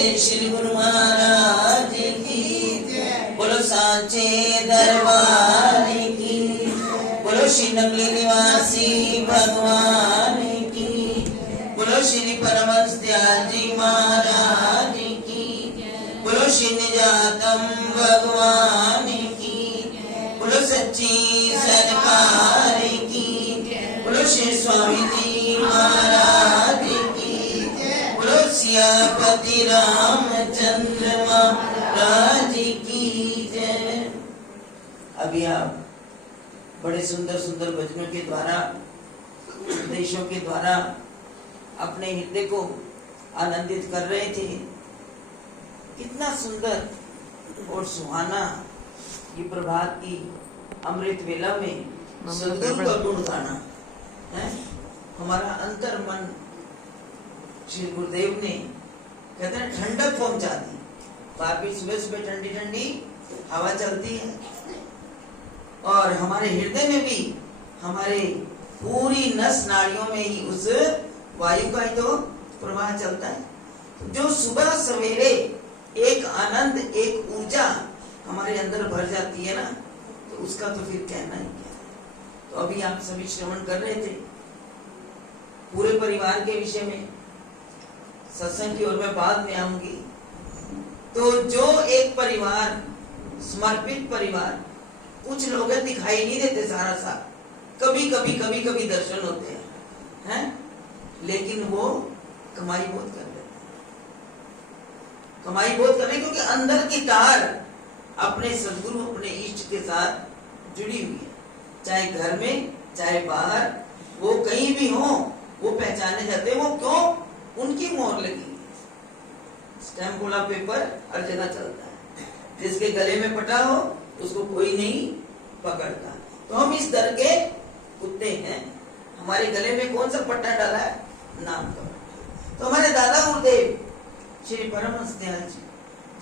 श्री गुरु महाराज की जय। बोलो सांचे दरबार की, बोलो श्री नगली निवासी भगवान की, बोलो श्री परमहंस दयाल जी महाराज की, बोलो श्री निजातम भगवान की, बोलो सच्ची सरकार की, बोलो श्री स्वामी जी महाराज की, बोलो सियापति रामचंद्र महाराज की जय। अभी आप बड़े सुंदर सुंदर भजनों के द्वारा, उपदेशों के द्वारा अपने हृदय को आनंदित कर रहे थे। कितना सुंदर और सुहाना ये प्रभात की अमृत वेला में सद्गुरु का गुण गाना है। हमारा अंतर मन श्री गुरुदेव ने कहते हैं ठंडक पहुंचा दी। काफी सुबह सुबह ठंडी ठंडी हवा चलती है और हमारे हृदय में भी, हमारे पूरी नस नाड़ियों में ही उस वायु का ही तो प्रवाह चलता है। जो सुबह सवेरे एक आनंद, एक ऊर्जा हमारे अंदर भर जाती है ना, तो उसका तो फिर कहना ही क्या है। तो अभी आप सभी श्रवण कर रहे थे पूरे परिवार के विषय में। सत्संग की ओर मैं बाद में आऊंगी। तो जो एक परिवार, समर्पित परिवार, कुछ लोग दिखाई नहीं देते सारा साल, कभी कभी दर्शन होते हैं, लेकिन वो कमाई बहुत कर लेते हैं। कमाई बहुत कर रहे क्योंकि अंदर की तार अपने सद्गुरु, अपने इष्ट के साथ जुड़ी हुई है। चाहे घर में, चाहे बाहर, वो कहीं भी हो, वो पहचाने जाते हैं। वो क्यों? उनकी मोहर लगी। स्टैम्प वाला पेपर हर जगह चलता है। जिसके गले में पटा हो उसको कोई नहीं पकड़ता। तो हम इस दर के कुत्ते हैं। हमारे गले में कौन सा पट्टा डाला है? नाम का पट्टा। तो हमारे दादा गुरुदेव श्री परमहंस दयाल जी,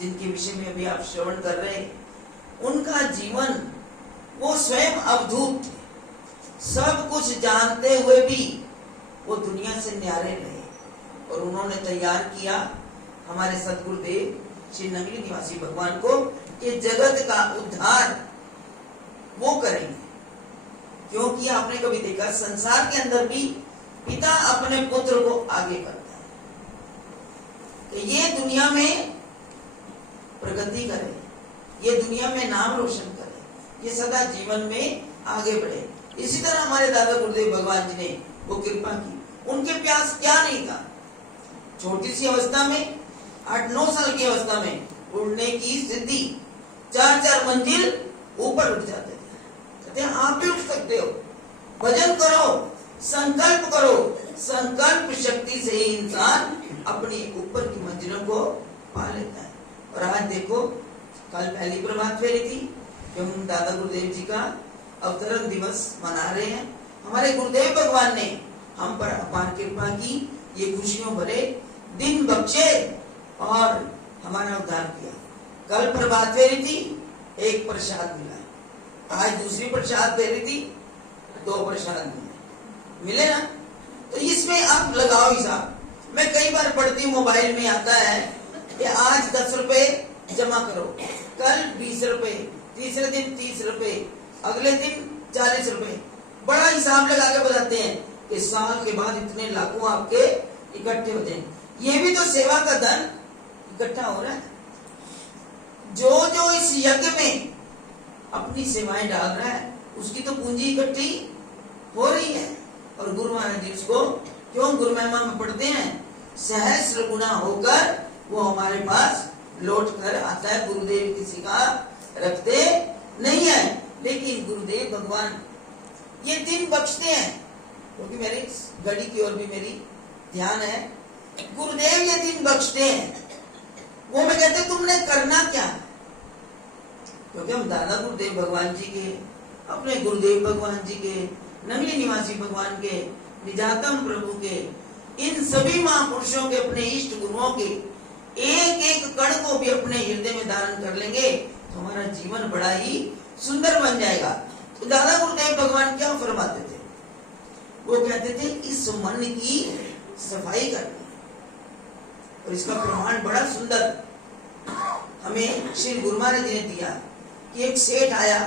जिनके विषय में अभी आप श्रवण कर रहे हैं, उनका जीवन वो स्वयं अवधूत थे। सब कुछ जानते हुए भी वो दुनिया से न्यारे रहे और उन्होंने तैयार किया हमारे सद्गुरुदेव श्री नगली निवासी भगवान को कि जगत का उद्धार वो करेंगे। क्योंकि आपने कभी देखा संसार के अंदर भी पिता अपने पुत्र को आगे करता है कि ये दुनिया में प्रगति करे, ये दुनिया में नाम रोशन करे, ये सदा जीवन में आगे बढ़े। इसी तरह हमारे दादा गुरुदेव भगवान जी ने वो कृपा की। उनके प्यास क्या नहीं था। छोटी सी अवस्था में, 8-9 साल की अवस्था में उड़ने की सिद्धि, 4-4 मंजिल ऊपर उठ जाते थे। कहते हैं आप भी उठ सकते हो, भजन करो, संकल्प करो। संकल्प शक्ति से ही इंसान अपनी ऊपर की मंजिलों को पा लेता है। और आज देखो, कल पहली प्रभात फेरी थी कि हम दादा गुरुदेव जी का अवतरण दिवस मना रहे हैं। हमारे गुरुदेव भगवान ने हम पर अपार कृपा की, ये खुशियों भरे दिन बख्शे और हमारा उद्धार किया। कल प्रभात फेरी थी, एक प्रसाद मिला। आज दूसरी प्रसाद फेरी थी, 2 प्रसाद मिले ना। तो इसमें आप लगाओ हिसाब। मैं कई बार पढ़ती हूँ, मोबाइल में आता है कि आज 10 रुपए जमा करो, कल 20 रुपए, तीसरे दिन 30 रुपए, अगले दिन 40 रुपए। बड़ा हिसाब लगा के बताते हैं कि साल के बाद इतने लाखों आपके इकट्ठे होते हैं। ये भी तो सेवा का धन इकट्ठा हो रहा है। जो जो इस यज्ञ में अपनी सेवाएं डाल रहा है, उसकी तो पूंजी इकट्ठी हो रही है। और गुरु महाराज जी उसको क्यों गुरु महिमा में पढ़ते हैं, सहस्र गुना होकर वो हमारे पास लौट कर आता है। गुरुदेव किसी का रखते नहीं है, लेकिन गुरुदेव भगवान ये दिन बख्शते हैं। क्योंकि मेरी घड़ी की ओर भी मेरी ध्यान है। गुरुदेव ये दिन बख्शते हैं। वो मैं कहते तुमने करना क्या है? क्योंकि हम दादा गुरुदेव भगवान जी के, अपने गुरुदेव भगवान जी के, नगली निवासी भगवान के, निजातम प्रभु के, इन सभी महापुरुषों के, अपने इष्ट गुरुओं के एक एक कण को भी अपने हृदय में धारण कर लेंगे तो हमारा जीवन बड़ा ही सुंदर बन जाएगा। तो दादा गुरुदेव भगवान क्या फरमाते थे? वो कहते थे इस मन की सफाई करनी। और इसका प्रमाण बड़ा सुंदर हमें श्री गुरु महाराज जी ने दिया कि एक सेठ आया,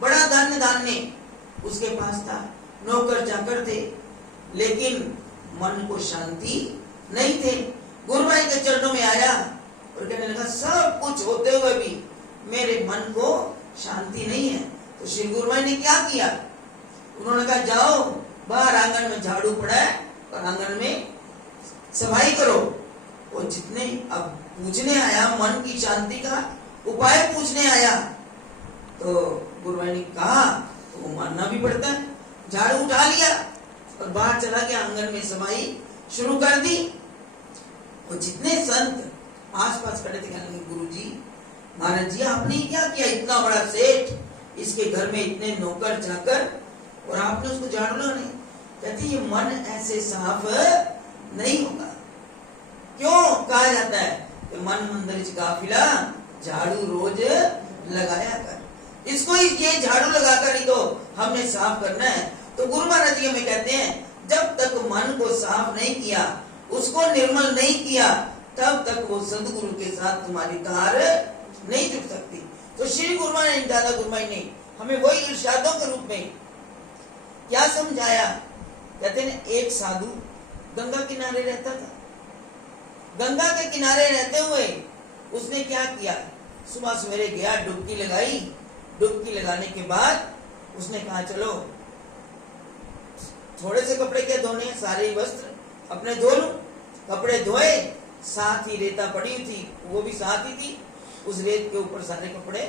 बड़ा धान्य उसके पास था, नौकर चाकर थे, लेकिन मन को शांति नहीं थे। गुरु भाई के चरणों में आया और कहने लगा सब कुछ होते हुए भी मेरे मन को शांति नहीं है। तो श्री गुरु भाई ने क्या किया, उन्होंने कहा जाओ बाहर आंगन में झाड़ू पड़ा है और आंगन में सफाई करो। और जितने अब पूछने आया, मन की शांति का उपाय पूछने आया, तो गुरु भाई ने कहा तो वो मानना भी पड़ता है। झाड़ू उठा लिया और बाहर चला गया, आंगन में सफाई शुरू कर दी। और जितने संत आसपास खड़े थे कहने लगे गुरु जी महाराज जी आपने क्या किया, इतना बड़ा सेठ, इसके घर में इतने नौकर चाकर और आपने उसको झाड़ू लगाने। कहते ये मन ऐसे साफ नहीं होगा। क्यों कहा जाता है कि मन मंदिर काफिला झाड़ू रोज लगाया कर, इसको ये झाड़ू लगाकर ही तो हमने साफ करना है। तो गुरु महाराज जी हमें कहते हैं जब तक मन को साफ नहीं किया, उसको निर्मल नहीं किया, तब तक वो सदगुरु के साथ तुम्हारी तार नहीं जुट सकती। तो श्री गुरु महाराज दादा गुरु महाराज ने हमें वही इरशादों के रूप में क्या समझाया। कहते हैं एक साधु गंगा किनारे रहता था, गंगा के किनारे रहते हुए उसने क्या किया, सुबह सवेरे गया, डुबकी लगाई, डुबकी लगाने के बाद उसने कहा चलो थोड़े से कपड़े क्या धोने, सारे वस्त्र अपने धो लूं। कपड़े धोए, साथ ही रेता पड़ी थी, वो भी साथ ही थी, उस रेत के ऊपर सारे कपड़े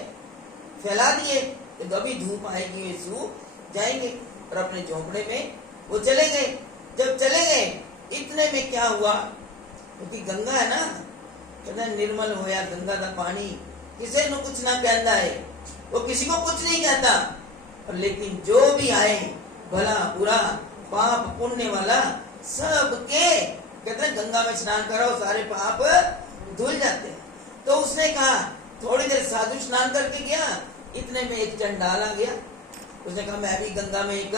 फैला दिए, तो अभी धूप आएगी वे सूख जाएंगे। और अपने झोंपड़े में वो चले गए। जब चले गए इतने में क्या हुआ, क्योंकि गंगा है ना, कहना निर्मल होया गंगा का पानी किसी ने कुछ ना कहता है, वो किसी को कुछ नहीं कहता। और लेकिन जो भी आए भला बुरा पाप पुण्य वाला सबके कहते हैं गंगा में स्नान करो, सारे पाप धुल जाते हैं। तो उसने कहा थोड़ी देर साधु स्नान करके गया, इतने में एक चंडाल आ गया। उसने कहा मैं भी गंगा में एक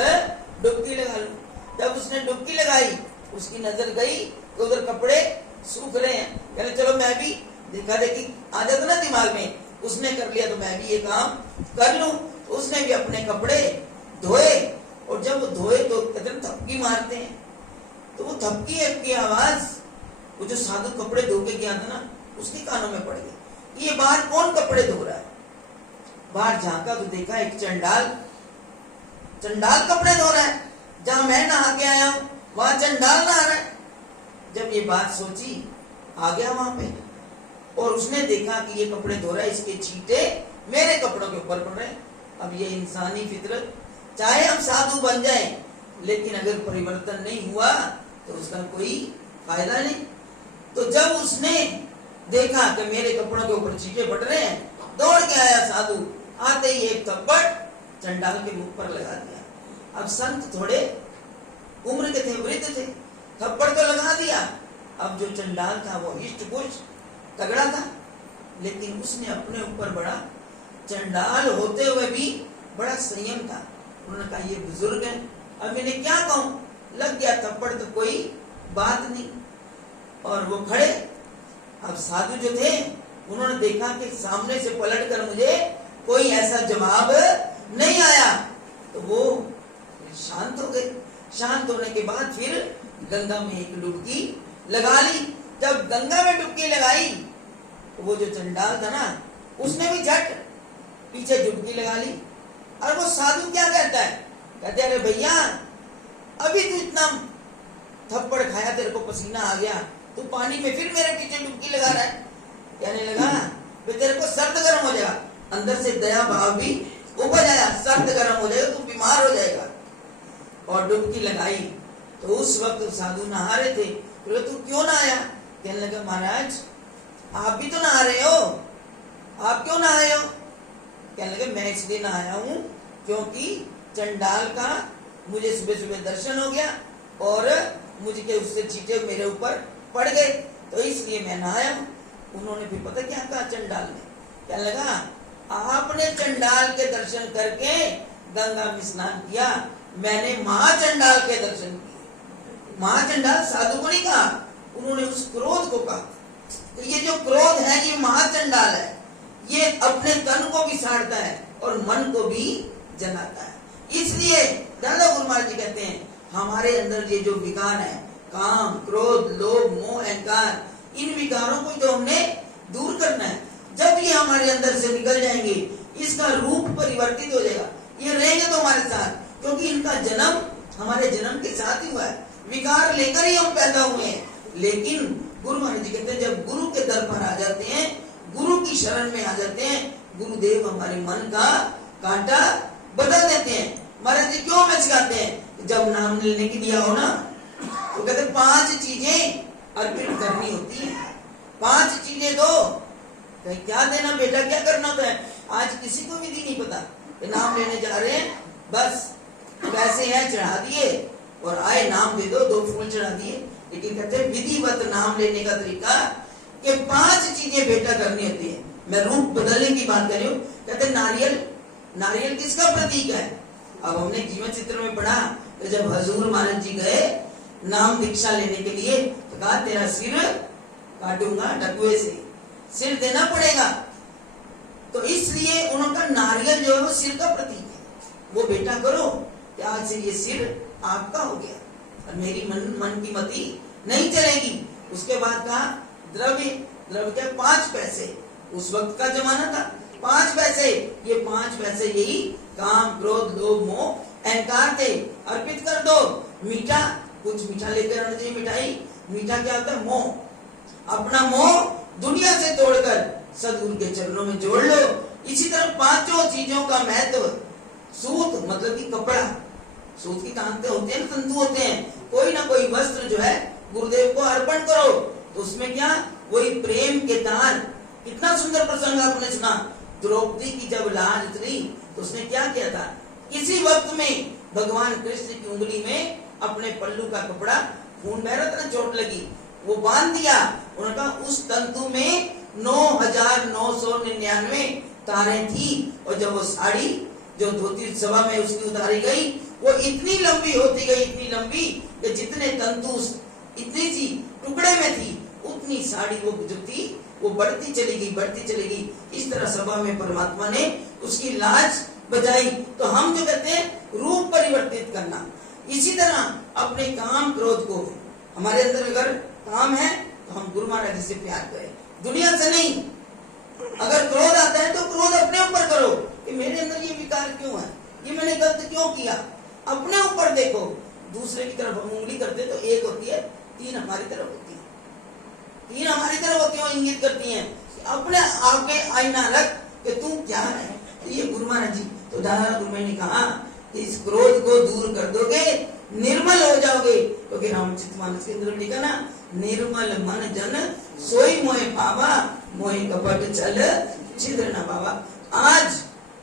डुबकी लगा लूं। जब उसने डुबकी लगाई, उसकी नजर गई तो उधर कपड़े सूख रहे हैं, कहने चलो मैं भी देखा देखी आ जाता ना दिमाग में, उसने कर लिया तो मैं भी ये काम कर लूं। तो उसने भी अपने कपड़े धोए, और जब वो धोए तो कहते हैं थपकी मारते हैं, तो वो थपकी की आवाज वो जो साधु कपड़े धो के गया था ना, उसके कानों में पड़ गई। ये बाहर कौन कपड़े धो रहा है? बाहर झांका तो देखा एक चंडाल कपड़े धो रहा है। जहां मैं नहा के आया हूं वहां चंडाल नहा रहा है। जब ये बात सोची, आ गया वहां पे और उसने देखा कि ये कपड़े धो रहा है, इसके छींटे मेरे कपड़ों के ऊपर पड़ रहे हैं। अब ये इंसानी फितरत, चाहे हम साधु बन जाएं, लेकिन अगर परिवर्तन नहीं हुआ तो उसका कोई फायदा नहीं। तो जब उसने देखा कि मेरे कपड़ों के ऊपर छींटे पड़ रहे हैं, दौड़ के आया साधु, आते ही एक थप्पड़ चंडाल के मुख पर लगा दिया। अब संत थोड़े उम्र के थे, वृद्ध थे, थप्पड़ तो लगा दिया। अब जो चंडाल था वो इष्ट पुष्ट तगड़ा था, लेकिन उसने अपने ऊपर बड़ा चंडाल होते हुए भी बड़ा संयम था। उन्होंने कहा ये बुजुर्ग है, अब मैंने क्या कहूं, लग गया थप्पड़ तो कोई बात नहीं। और वो खड़े, अब साधु जो थे उन्होंने देखा कि सामने से पलट कर मुझे कोई ऐसा जवाब नहीं आया, तो वो शांत हो गए। शांत होने के बाद फिर गंगा में एक डुबकी लगा ली। जब गंगा में डुबकी लगाई तो वो जो चंडाल था ना, उसने भी झट पीछे डुबकी लगा ली। और वो साधु क्या कहता है, कहते अरे भैया अभी तू इतना थप्पड़ खाया, तेरे को पसीना आ गया, तू पानी में फिर मेरे पीछे डुबकी लगा रहा है। कहने लगा तेरे को सर्द गर्म हो जाएगा, अंदर से दया भाव भी उपज आया, सर्द गर्म हो जाएगा, तू बीमार हो जाएगा। और डुबकी लगाई तो उस वक्त साधु नहा रहे थे। तो तू क्यों ना आया? कहने लगा महाराज आप भी तो नहा रहे हो, आप क्यों नहाए हो? कहने लगे मैं इसलिए नहाया हूं क्योंकि चंडाल का मुझे सुबह सुबह दर्शन हो गया और मुझे उससे चीटे मेरे ऊपर पड़ गए, तो इसलिए मैं नहाया हूं। उन्होंने फिर पता क्या कहा चंडाल ने, क्या लगा आपने चंडाल के दर्शन करके गंगा में स्नान किया, मैंने महाचंडाल के दर्शन किए। महाचंडाल साधु को नहीं कहा, उन्होंने उस क्रोध को कहा। कि ये जो क्रोध है ये महाचंडाल है, ये अपने तन को भी साड़ता है और मन को भी जलाता है। इसलिए दादा गुरु महाराज जी कहते हैं हमारे अंदर ये जो विकार है, काम, क्रोध, लोभ, मोह, अहंकार, इन विकारों को तो हमने दूर करना है। जब ये हमारे अंदर से निकल जाएंगे, इसका रूप परिवर्तित हो जाएगा, ये रहेंगे तो हमारे साथ, क्योंकि इनका जन्म हमारे जन्म के साथ ही हुआ है, विकार लेकर ही हम पैदा हुए हैं। लेकिन गुरु महाराज जी कहते हैं जब गुरु के दर पर आ जाते हैं, गुरु की शरण में आ जाते हैं, गुरुदेव हमारे मन का कांटा बदल देते हैं। महाराज जी क्यों हमें सिखाते हैं? जब नाम लेने की दिया हो ना, तो कहते 5 चीजें अर्पित करनी होती है, 5 चीजें दो। कहीं क्या देना बेटा, क्या करना होता है? आज किसी को विधि नहीं पता, नाम लेने जा रहे हैं, बस पैसे हैं चढ़ा दिए और आए नाम दे दो, 2 फूल चढ़ा दिए। लेकिन कहते हैं विधिवत नाम लेने का तरीका कि 5 चीजें बेटा करनी होती है। मैं रूप बदलने की बात कर रही हूँ। कहते नारियल, नारियल किसका प्रतीक है? अब हमने जीवन चित्र में पढ़ा कि जब हजूर महाराज जी गए नाम दीक्षा लेने के लिए, तो कहा तेरा सिर काटूंगा डकुए से, सिर देना पड़ेगा। तो इसलिए उनका नारियल जो है वो सिर का प्रतीक है। वो बेटा करो कि आज से ये सिर आपका हो गया और मेरी मन की मति नहीं चलेगी। उसके बाद कहा द्रव्य, द्रव्य क्या? 5 पैसे, उस वक्त का जमाना था, 5 पैसे। ये 5 पैसे यही काम, क्रोध, लोभ, मोह, अहंकार थे, अर्पित कर दो। मीठा, कुछ मीठा लेकर आना चाहिए। मिठाई, मीठा क्या होता है? मोह। अपना मोह दुनिया से तोड़कर सदगुरु के चरणों में जोड़ लो। इसी तरह 5 चीजों का महत्व, सूत मतलब कि कपड़ा, सूत की तांते होते हैं, तंतु होते हैं, कोई ना कोई वस्त्र जो है गुरुदेव को अर्पण करो। तो उसमें क्या? वही प्रेम के तार। कितना सुंदर प्रसंग आपने सुना, द्रौपदी की जब लाज उतरी तो उसने क्या किया था? किसी वक्त में भगवान कृष्ण की उंगली में अपने पल्लू का कपड़ा, खून बह रहा था ना, चोट लगी, वो बांध दिया। उनका उस तंतु में 9,999 तारें थी। और जब वो साड़ी जो धोती सभा में उसकी उतारी गई, वो इतनी लंबी होती गई, इतनी लंबी कि जितने तंतु इतनी सी टुकड़े में थी, उतनी साड़ी वो जो थी वो बढ़ती चली गई, बढ़ती चली गई। इस तरह सभा में परमात्मा ने उसकी लाज बचाई। तो हम जो कहते हैं रूप परिवर्तित करना, इसी तरह अपने काम, क्रोध को, हमारे अंदर अगर काम है तो हम गुरु महाराज जी से प्यार करें, दुनिया से नहीं। अगर क्रोध आता है तो क्रोध अपने ऊपर करो कि मेरे अंदर ये विकार क्यों है, ये मैंने गलत क्यों किया, अपने ऊपर देखो। दूसरे की तरफ हम उंगली करते तो एक होती है, 3 हमारी तरफ होती है, 3 हमारी तरफ होती है, इंगित करती हैं। अपने आगे आईना रख कि तू क्या है। तो ये गुरु महाराज जी, तो दादा गुरु ने कहा कि इस क्रोध को दूर कर दोगे, निर्मल हो जाओगे। क्योंकि रामचरित मानस के अंदर लिखा ना, निर्मल मन जन सोई मोहे पावा, मोहे कपट चल छिद्र न पावा। आज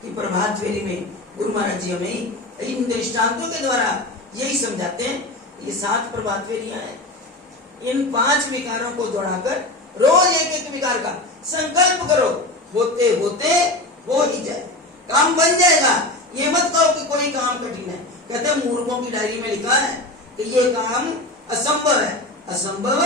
की प्रभात फेरी में गुरु महाराज जी हमें इन दृष्टांतों के द्वारा यही समझाते हैं। ये 7 प्रभात फेरियां हैं, इन 5 विकारों को दौड़ाकर रोज एक विकार का संकल्प करो, होते होते हो ही जाए, काम बन जाएगा। ये मत कहो कि कोई काम कठिन है। कहते हैं मूर्खों की डायरी में लिखा है कि ये काम असंभव है। असंभव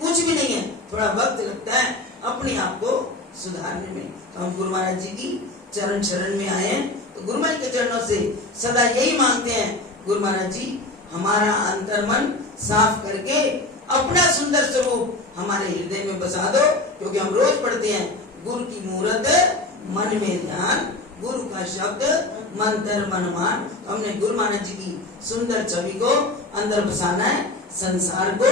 कुछ भी नहीं है, थोड़ा वक्त लगता है अपने आप को सुधारने में। तो हम गुरु महाराज जी की चरण शरण में आए हैं, तो गुरु महाराज के चरणों से सदा यही मांगते हैं, गुरु महाराज जी हमारा अंतर मन साफ करके अपना सुंदर स्वरूप हमारे हृदय में बसा दो। क्योंकि हम रोज पढ़ते हैं, गुरु की मूरत मन में ध्यान, गुरु का शब्द मंत्र मनमान। हमने गुरु महाराज जी की सुंदर छवि को अंदर बसाना है, संसार को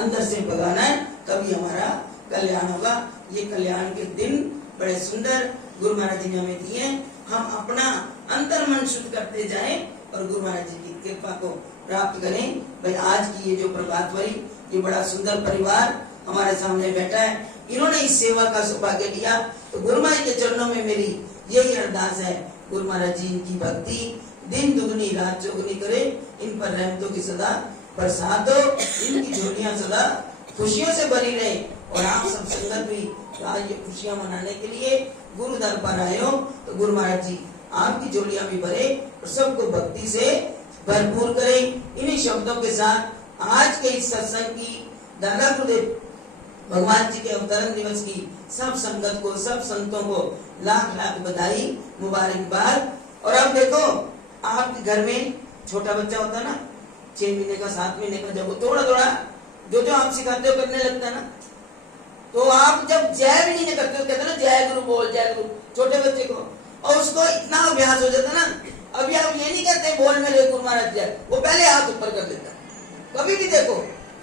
अंदर से भगाना है, तभी हमारा कल्याण होगा। ये कल्याण के दिन बड़े सुंदर गुरु महाराज जी ने हमें दिए। हम अपना अंतर मन शुद्ध करते जाएं और गुरु महाराज जी की कृपा को प्राप्त करें। भाई आज की ये जो प्रभात वाली, ये बड़ा सुंदर परिवार हमारे सामने बैठा है, इन्होंने इस सेवा का सौभाग्य लिया। तो गुरु महाराज के चरणों में मेरी यही अरदास है, गुरु महाराज जी इनकी भक्ति दिन दुगनी रात चौगुनी करे, इन पर रहमतों की सदा बरसात हो, इनकी झोलियां सदा खुशियों से भरी रहे। और आप सब संगत भी आज ये खुशियां मनाने के लिए गुरु दर पर आए हो, तो गुरु महाराज जी आपकी झोलियां भी भरे और सबको भक्ति से भरपूर करें। इन्हीं शब्दों के साथ आज के इस सत्संग की दादा गुरुदेव भगवान जी के अवतरण दिवस की सब संगत को, सब संतों को लाख लाख बधाई, मुबारकबाद। और अब देखो, आपके घर में छोटा बच्चा होता है ना, 6 महीने का, 7 महीने का, जब वो थोड़ा थोड़ा जो आप सिखाते हो करने लगता है ना, तो आप जब जय भी नहीं करते हो, कहते ना जय गुरु बोल, जय गुरु, छोटे बच्चे को, और उसको इतना अभ्यास हो जाता ना, अभी आप ये नहीं कहते बोल मेरे गुरु महाराज जय, वो पहले हाथ ऊपर कर देता है। कभी भी देखो,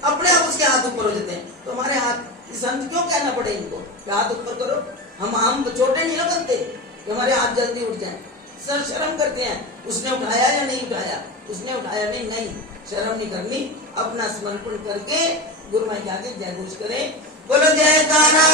अपने आप उसके हाथ ऊपर हो जाते हैं। तो हमारे हाथ, संत क्यों कहना पड़े इनको कि हाथ ऊपर करो? हम छोटे नहीं ना बनते कि हमारे हाथ जल्दी उठ जाए। सर शर्म करते हैं, उसने उठाया या नहीं उठाया, उसने उठाया नहीं, शर्म नहीं करनी, अपना समर्पण करके गुरु माई के आगे जय घोष करें। बोलो जय तारा।